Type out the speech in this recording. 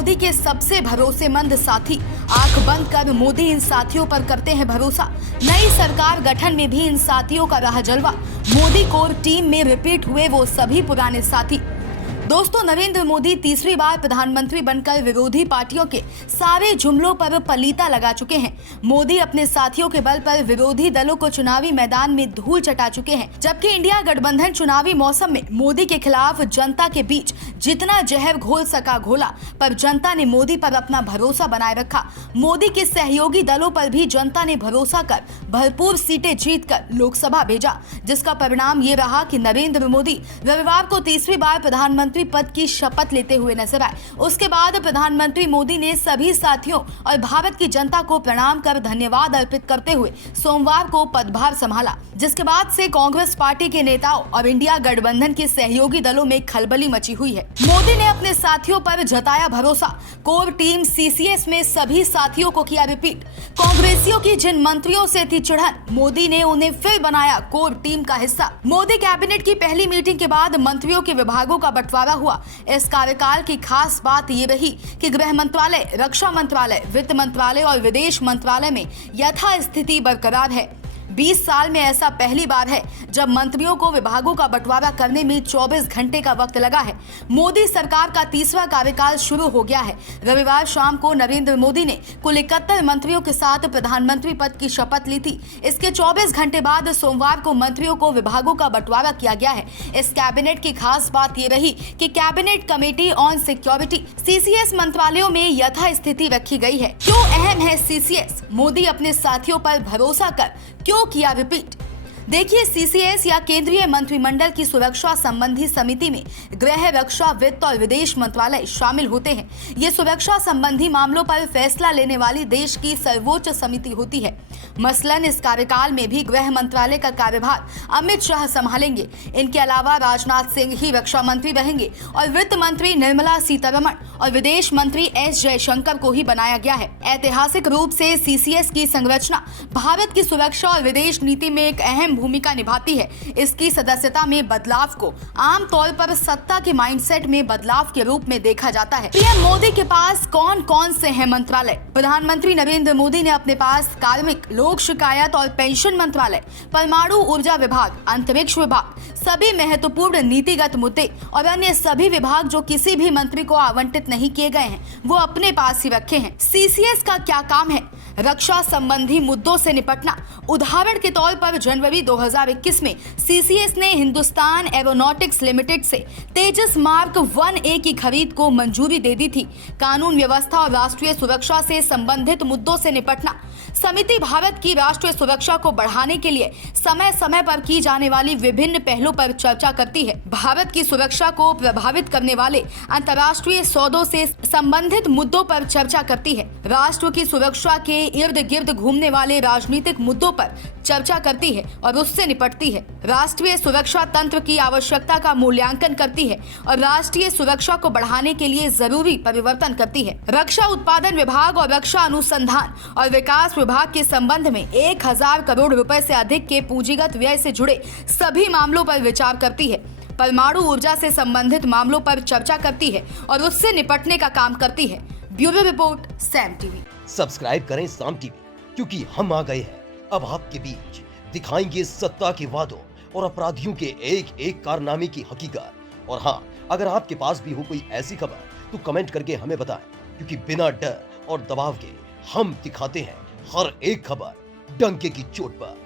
मोदी के सबसे भरोसेमंद साथी। आंख बंद कर मोदी इन साथियों पर करते हैं भरोसा। नई सरकार गठन में भी इन साथियों का रहा जलवा। मोदी कोर टीम में रिपीट हुए वो सभी पुराने साथी। दोस्तों, नरेंद्र मोदी तीसरी बार प्रधानमंत्री बनकर विरोधी पार्टियों के सारे जुमलों पर पलीता लगा चुके हैं। मोदी अपने साथियों के बल पर विरोधी दलों को चुनावी मैदान में धूल चटा चुके हैं, जबकि इंडिया गठबंधन चुनावी मौसम में मोदी के खिलाफ जनता के बीच जितना जहर घोल सका घोला, पर जनता ने मोदी पर अपना भरोसा बनाए रखा। मोदी के सहयोगी दलों पर भी जनता ने भरोसा कर भरपूर सीटें जीतकर लोकसभा भेजा, जिसका परिणाम ये रहा कि नरेंद्र मोदी रविवार को तीसरी बार प्रधानमंत्री पद की शपथ लेते हुए नजर आए। उसके बाद प्रधानमंत्री मोदी ने सभी साथियों और भारत की जनता को प्रणाम कर धन्यवाद अर्पित करते हुए सोमवार को पदभार संभाला, जिसके बाद से कांग्रेस पार्टी के नेताओं और इंडिया गठबंधन के सहयोगी दलों में खलबली मची हुई है। मोदी ने अपने साथियों पर जताया भरोसा। कोर टीम सीसीएस में सभी साथियों को किया रिपीट। कांग्रेसियों की जिन मंत्रियों से थी चिढ़न, मोदी ने उन्हें फिर बनाया कोर टीम का हिस्सा। मोदी कैबिनेट की पहली मीटिंग के बाद मंत्रियों के विभागों का बंटवारा हुआ। इस कार्यकाल की खास बात ये रही कि गृह मंत्रालय, रक्षा मंत्रालय, वित्त मंत्रालय और विदेश मंत्रालय में यथास्थिति बरकरार है। 20 साल में ऐसा पहली बार है जब मंत्रियों को विभागों का बंटवारा करने में 24 घंटे का वक्त लगा है। मोदी सरकार का तीसरा कार्यकाल शुरू हो गया है। रविवार शाम को नरेंद्र मोदी ने कुल 71 मंत्रियों के साथ प्रधानमंत्री पद की शपथ ली थी। इसके 24 घंटे बाद सोमवार को मंत्रियों को विभागों का बंटवारा किया गया है। इस कैबिनेट की खास बात ये रही कि cabinet committee on security CCS मंत्रालयों में यथास्थिति रखी गई है। क्यों अहम है सीसीएस? मोदी अपने साथियों पर भरोसा कर क्यों किया रिपीट? देखिए, सीसीएस या केंद्रीय मंत्रिमंडल की सुरक्षा संबंधी समिति में गृह, रक्षा, वित्त और विदेश मंत्रालय शामिल होते हैं। ये सुरक्षा संबंधी मामलों पर फैसला लेने वाली देश की सर्वोच्च समिति होती है। मसलन इस कार्यकाल में भी गृह मंत्रालय का कार्यभार अमित शाह संभालेंगे। इनके अलावा राजनाथ सिंह ही रक्षा मंत्री रहेंगे और वित्त मंत्री निर्मला सीतारमण और विदेश मंत्री एस जयशंकर को ही बनाया गया है। ऐतिहासिक रूप से सीसीएस की संरचना भारत की सुरक्षा और विदेश नीति में एक अहम भूमिका निभाती है। इसकी सदस्यता में बदलाव को आमतौर पर सत्ता के माइंडसेट में बदलाव के रूप में देखा जाता है। पीएम मोदी के पास कौन कौन से हैं मंत्रालय? प्रधानमंत्री नरेंद्र मोदी ने अपने पास कार्मिक, लोक शिकायत और पेंशन मंत्रालय, परमाणु ऊर्जा विभाग, अंतरिक्ष विभाग, सभी महत्वपूर्ण नीतिगत मुद्दे और अन्य सभी विभाग जो किसी भी मंत्री को आवंटित नहीं किए गए हैं, वो अपने पास ही रखे हैं। सीसीएस का क्या काम है? रक्षा संबंधी मुद्दों से निपटना। उदाहरण के तौर पर जनवरी 2021 में सीसीएस ने हिंदुस्तान एरोनॉटिक्स लिमिटेड से तेजस मार्क 1A की खरीद को मंजूरी दे दी थी। कानून व्यवस्था और राष्ट्रीय सुरक्षा से संबंधित मुद्दों से निपटना। समिति भारत की राष्ट्रीय सुरक्षा को बढ़ाने के लिए समय समय पर की जाने वाली विभिन्न पहलों पर चर्चा करती है। भारत की सुरक्षा को प्रभावित करने वाले अंतर्राष्ट्रीय सौदों से संबंधित मुद्दों पर चर्चा करती है। राष्ट्र की सुरक्षा के इर्द गिर्द घूमने वाले राजनीतिक मुद्दों पर चर्चा करती है और उससे निपटती है। राष्ट्रीय सुरक्षा तंत्र की आवश्यकता का मूल्यांकन करती है और राष्ट्रीय सुरक्षा को बढ़ाने के लिए जरूरी परिवर्तन करती है। रक्षा उत्पादन विभाग और रक्षा अनुसंधान और विकास विभाग के संबंध में 1000 करोड़ रुपए से अधिक के पूंजीगत व्यय से जुड़े सभी मामलों पर विचार करती है। परमाणु ऊर्जा से संबंधित मामलों पर चर्चा करती है और उससे निपटने का काम करती है। Bureau report, Sam TV. Subscribe करें साम टीवी, क्योंकि हम आ गए हैं अब आपके बीच। दिखाएंगे सत्ता के वादों और अपराधियों के एक एक कारनामे की हकीकत। और हाँ, अगर आपके पास भी हो कोई ऐसी खबर तो कमेंट करके हमें बताएं, क्योंकि बिना डर और दबाव के हम दिखाते हैं हर एक खबर डंके की चोट पर।